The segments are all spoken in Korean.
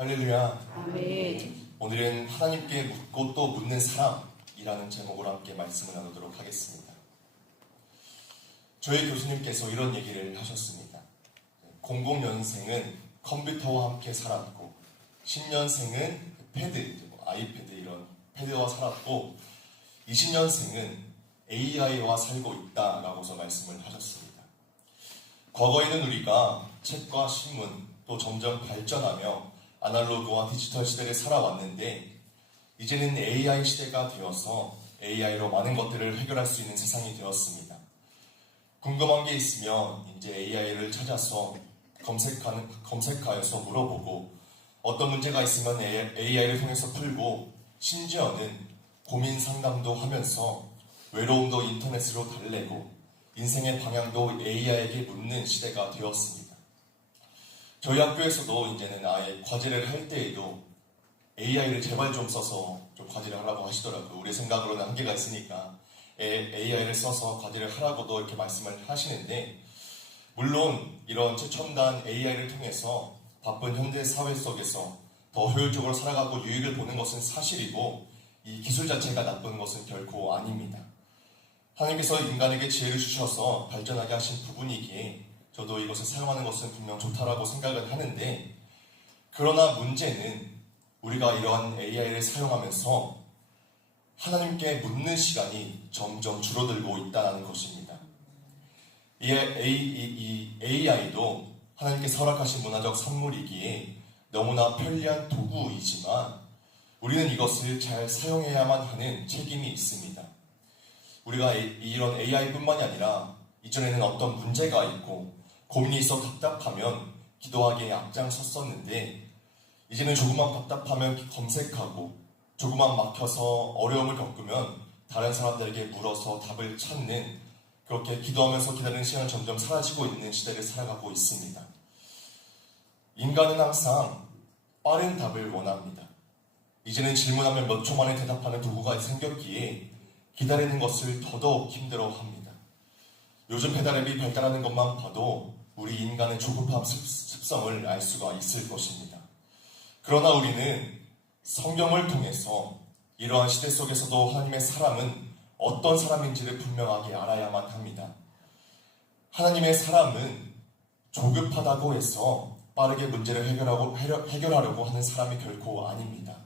할렐루야. 아멘. 오늘은 하나님께 묻고 또 묻는 사람이라는 제목으로 함께 말씀을 나누도록 하겠습니다. 저희 교수님께서 이런 얘기를 하셨습니다. 00년생은 컴퓨터와 함께 살았고 10년생은 패드, 아이패드 이런 패드와 살았고 20년생은 AI와 살고 있다라고서 말씀을 하셨습니다. 과거에는 우리가 책과 신문 또 점점 발전하며 아날로그와 디지털 시대를 살아왔는데 이제는 AI 시대가 되어서 AI로 많은 것들을 해결할 수 있는 세상이 되었습니다. 궁금한 게 있으면 이제 AI를 찾아서 검색하여서 물어보고 어떤 문제가 있으면 AI를 통해서 풀고 심지어는 고민 상담도 하면서 외로움도 인터넷으로 달래고 인생의 방향도 AI에게 묻는 시대가 되었습니다. 저희 학교에서도 이제는 아예 과제를 할 때에도 AI를 제발 좀 써서 좀 과제를 하라고 하시더라고요. 우리 생각으로는 한계가 있으니까 AI를 써서 과제를 하라고도 이렇게 말씀을 하시는데, 물론 이런 최첨단 AI를 통해서 바쁜 현대 사회 속에서 더 효율적으로 살아가고 유익을 보는 것은 사실이고 이 기술 자체가 나쁜 것은 결코 아닙니다. 하나님께서 인간에게 지혜를 주셔서 발전하게 하신 부분이기에 저도 이것을 사용하는 것은 분명 좋다라고 생각을 하는데, 그러나 문제는 우리가 이러한 AI를 사용하면서 하나님께 묻는 시간이 점점 줄어들고 있다는 것입니다. 이 AI도 하나님께서 허락하신 문화적 선물이기에 너무나 편리한 도구이지만 우리는 이것을 잘 사용해야만 하는 책임이 있습니다. 우리가 이런 AI뿐만이 아니라 이전에는 어떤 문제가 있고 고민이 있어 답답하면 기도하기에 앞장섰었는데 이제는 조금만 답답하면 검색하고 조금만 막혀서 어려움을 겪으면 다른 사람들에게 물어서 답을 찾는, 그렇게 기도하면서 기다리는 시간은 점점 사라지고 있는 시대를 살아가고 있습니다. 인간은 항상 빠른 답을 원합니다. 이제는 질문하면 몇 초 만에 대답하는 도구가 생겼기에 기다리는 것을 더더욱 힘들어합니다. 요즘 배달앱이 발달하는 것만 봐도 우리 인간의 조급함 습성을 알 수가 있을 것입니다. 그러나 우리는 성경을 통해서 이러한 시대 속에서도 하나님의 사람은 어떤 사람인지를 분명하게 알아야만 합니다. 하나님의 사람은 조급하다고 해서 빠르게 문제를 해결하려고 하는 사람이 결코 아닙니다.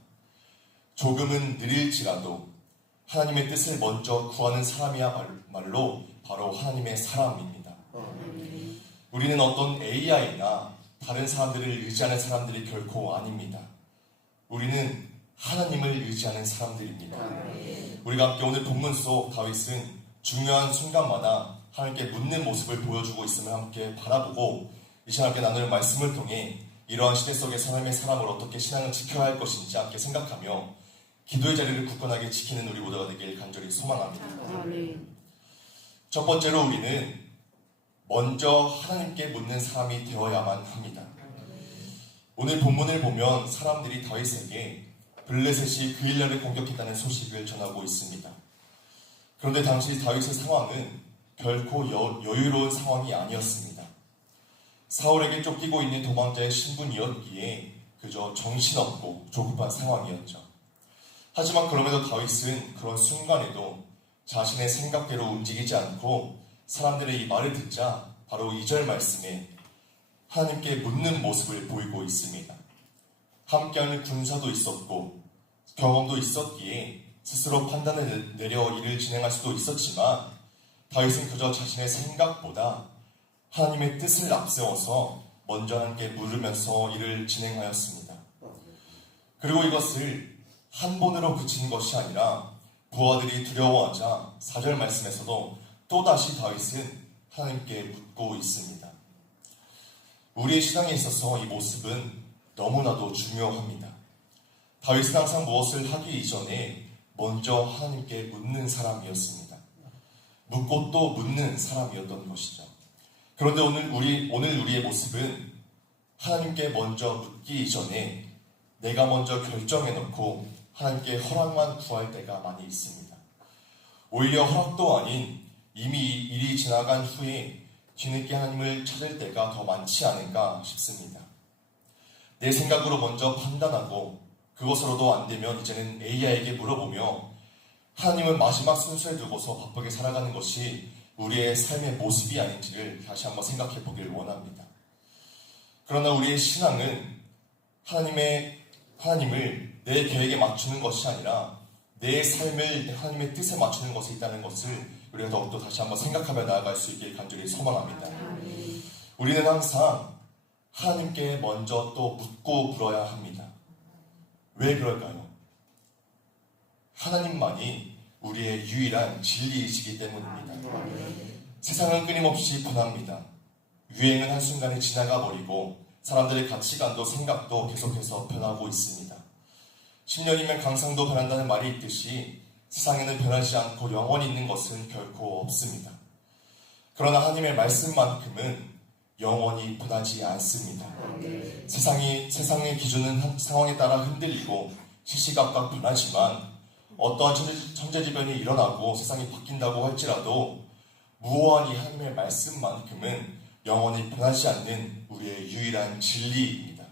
조금은 느릴지라도 하나님의 뜻을 먼저 구하는 사람이야말로 바로 하나님의 사람입니다. 우리는 어떤 AI나 다른 사람들을 의지하는 사람들이 결코 아닙니다. 우리는 하나님을 의지하는 사람들입니다. 우리가 함께 오늘 본문 속 다윗은 중요한 순간마다 하나님께 묻는 모습을 보여주고 있음을 함께 바라보고 이 시간 함께 나눌 말씀을 통해 이러한 시대 속에 하나님의 사람을 어떻게 신앙을 지켜야 할 것인지 함께 생각하며 기도의 자리를 굳건하게 지키는 우리 모두가 되길 간절히 소망합니다. 첫 번째로 우리는 먼저 하나님께 묻는 사람이 되어야만 합니다. 오늘 본문을 보면 사람들이 다윗에게 블레셋이 그 일날을 공격했다는 소식을 전하고 있습니다. 그런데 당시 다윗의 상황은 결코 여유로운 상황이 아니었습니다. 사울에게 쫓기고 있는 도망자의 신분이었기에 그저 정신없고 조급한 상황이었죠. 하지만 그럼에도 다윗은 그런 순간에도 자신의 생각대로 움직이지 않고 사람들의 이 말을 듣자 바로 2절 말씀에 하나님께 묻는 모습을 보이고 있습니다. 함께하는 군사도 있었고 경험도 있었기에 스스로 판단을 내려 일을 진행할 수도 있었지만 다윗은 그저 자신의 생각보다 하나님의 뜻을 앞세워서 먼저 하나님께 물으면서 일을 진행하였습니다. 그리고 이것을 한 번으로 그친 것이 아니라 부하들이 두려워하자 4절 말씀에서도 또다시 다윗은 하나님께 묻고 있습니다. 우리의 신앙에 있어서 이 모습은 너무나도 중요합니다. 다윗은 항상 무엇을 하기 이전에 먼저 하나님께 묻는 사람이었습니다. 묻고 또 묻는 사람이었던 것이죠. 그런데 오늘 우리의 모습은 하나님께 먼저 묻기 이전에 내가 먼저 결정해놓고 하나님께 허락만 구할 때가 많이 있습니다. 오히려 허락도 아닌 이미 일이 지나간 후에 뒤늦게 하나님을 찾을 때가 더 많지 않은가 싶습니다. 내 생각으로 먼저 판단하고 그것으로도 안 되면 이제는 AI에게 물어보며 하나님은 마지막 순서에 두고서 바쁘게 살아가는 것이 우리의 삶의 모습이 아닌지를 다시 한번 생각해 보길 원합니다. 그러나 우리의 신앙은 하나님을 내 계획에 맞추는 것이 아니라 내 삶을 하나님의 뜻에 맞추는 것에 있다는 것을 우리가 더욱더 다시 한번 생각하며 나아갈 수 있길 간절히 소망합니다. 우리는 항상 하나님께 먼저 또 묻고 물어야 합니다. 왜 그럴까요? 하나님만이 우리의 유일한 진리이시기 때문입니다. 세상은 끊임없이 변합니다. 유행은 한순간에 지나가 버리고 사람들의 가치관도 생각도 계속해서 변하고 있습니다. 10년이면 강상도 변한다는 말이 있듯이 세상에는 변하지 않고 영원히 있는 것은 결코 없습니다. 그러나 하나님의 말씀만큼은 영원히 변하지 않습니다. 세상의 기준은 상황에 따라 흔들리고 시시각각 변하지만 어떠한 천재지변이 일어나고 세상이 바뀐다고 할지라도 무한히 하나님의 말씀만큼은 영원히 변하지 않는 우리의 유일한 진리입니다.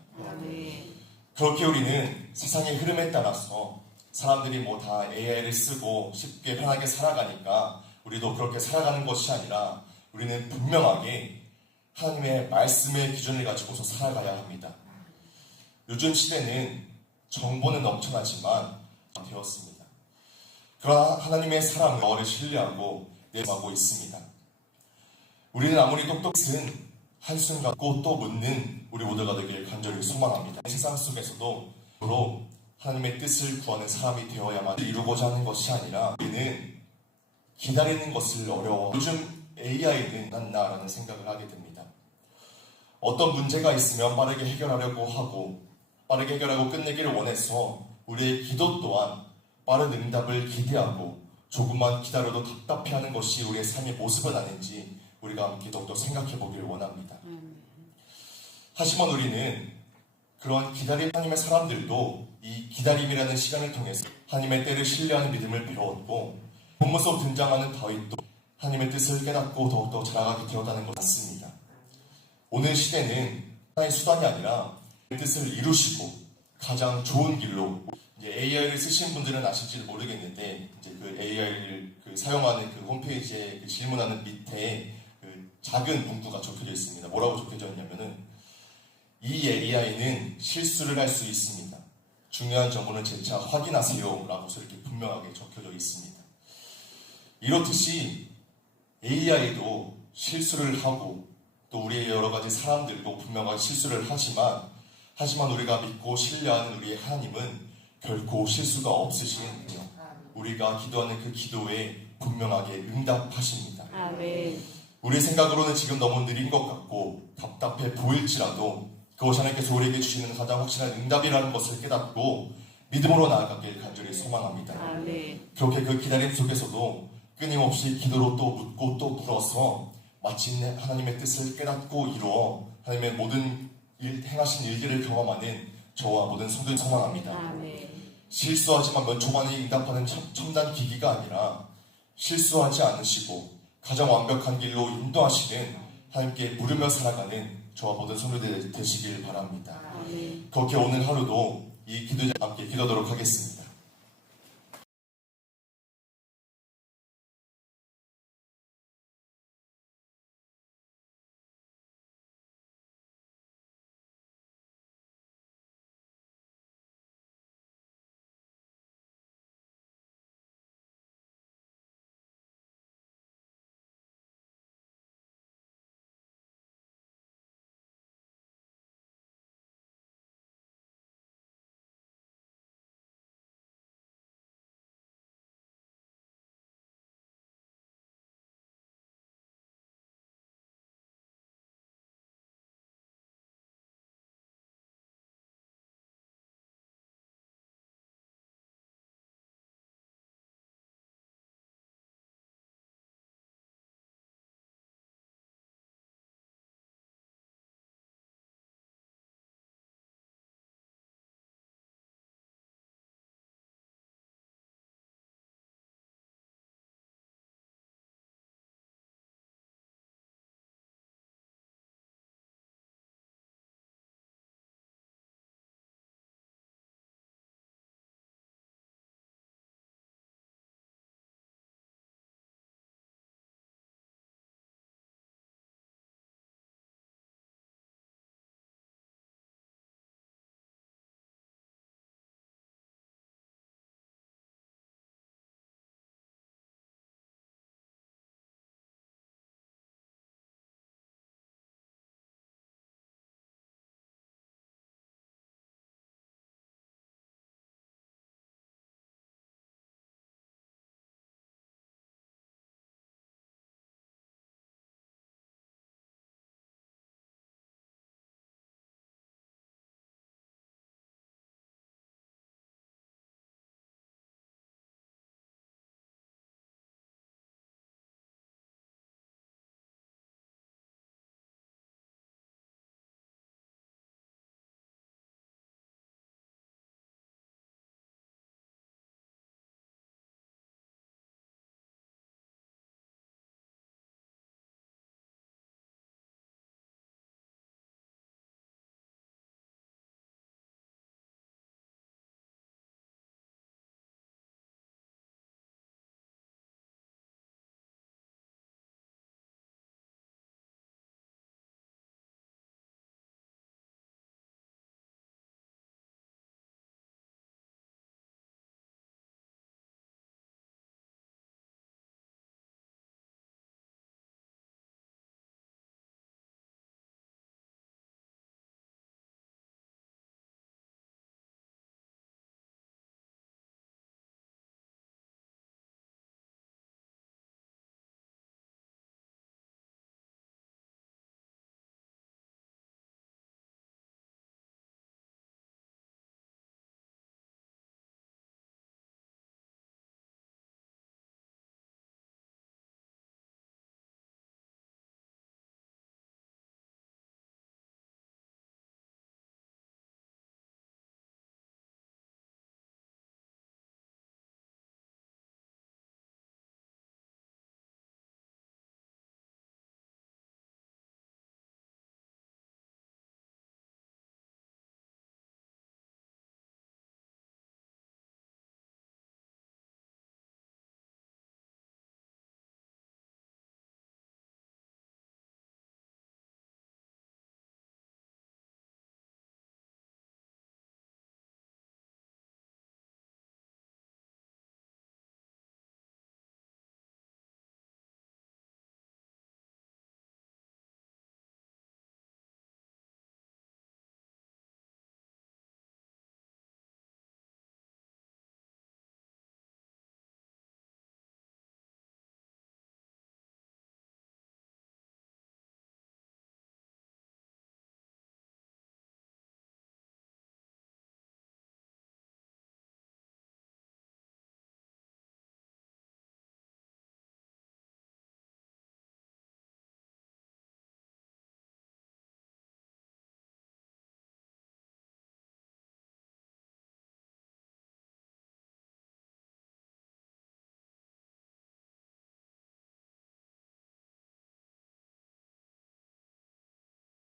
그렇게 우리는 세상의 흐름에 따라서 사람들이 뭐 다 AI를 쓰고 쉽게 편하게 살아가니까 우리도 그렇게 살아가는 것이 아니라 우리는 분명하게 하나님의 말씀의 기준을 가지고서 살아가야 합니다. 요즘 시대는 정보는 넘쳐나지만 되었습니다. 그러나 하나님의 사랑을 어를 신뢰하고 내세우고 있습니다. 우리는 아무리 똑똑한 한순간 또 묻는 우리 모두가 되길 간절히 소망합니다. 세상 속에서도 하나님의 뜻을 구하는 사람이 되어야만 이루고자 하는 것이 아니라 우리는 기다리는 것을 어려워 요즘 AI는 낫나라는 생각을 하게 됩니다. 어떤 문제가 있으면 빠르게 해결하려고 하고 빠르게 해결하고 끝내기를 원해서 우리의 기도 또한 빠른 응답을 기대하고 조금만 기다려도 답답해하는 것이 우리의 삶의 모습은 아닌지 우리가 함께 더욱더 생각해 보기를 원합니다. 하지만 우리는 그러한 기다림 하나님의 사람들도 이 기다림이라는 시간을 통해서 하나님의 때를 신뢰하는 믿음을 배웠고 본문 속 등장하는 다윗도 하나님의 뜻을 깨닫고 더욱더 자라가게 되었다는 것 같습니다. 오늘 시대는 하나의 수단이 아니라 뜻을 이루시고 가장 좋은 길로 AI를 쓰신 분들은 아실지 모르겠는데 이제 그 AI를 사용하는 그 홈페이지에 그 질문하는 밑에 그 작은 문구가 적혀져 있습니다. 뭐라고 적혀져 있냐면은 이 AI는 실수를 할 수 있습니다. 중요한 정보는 재차 확인하세요 라고 이렇게 분명하게 적혀져 있습니다. 이렇듯이 AI도 실수를 하고 또 우리의 여러 가지 사람들도 분명하게 실수를 하지만 우리가 믿고 신뢰하는 우리의 하나님은 결코 실수가 없으시거든요. 우리가 기도하는 그 기도에 분명하게 응답하십니다. 우리 생각으로는 지금 너무 느린 것 같고 답답해 보일지라도 그것이 하나님께서 우리에게 주시는 가장 확실한 응답이라는 것을 깨닫고 믿음으로 나아가길 간절히 소망합니다. 그렇게 그 기다림 속에서도 끊임없이 기도로 또 묻고 또 물어서 마침내 하나님의 뜻을 깨닫고 이루어 하나님의 모든 행하신 일들을 경험하는 저와 모든 성도들 소망합니다. 실수하지만 몇 초 만에 응답하는 첨단 기기가 아니라 실수하지 않으시고 가장 완벽한 길로 인도하시는 하나님께 물으며 살아가는 저와 모든 성도들 되시길 바랍니다. 그렇게 오늘 하루도 이 기도에 함께 기도하도록 하겠습니다.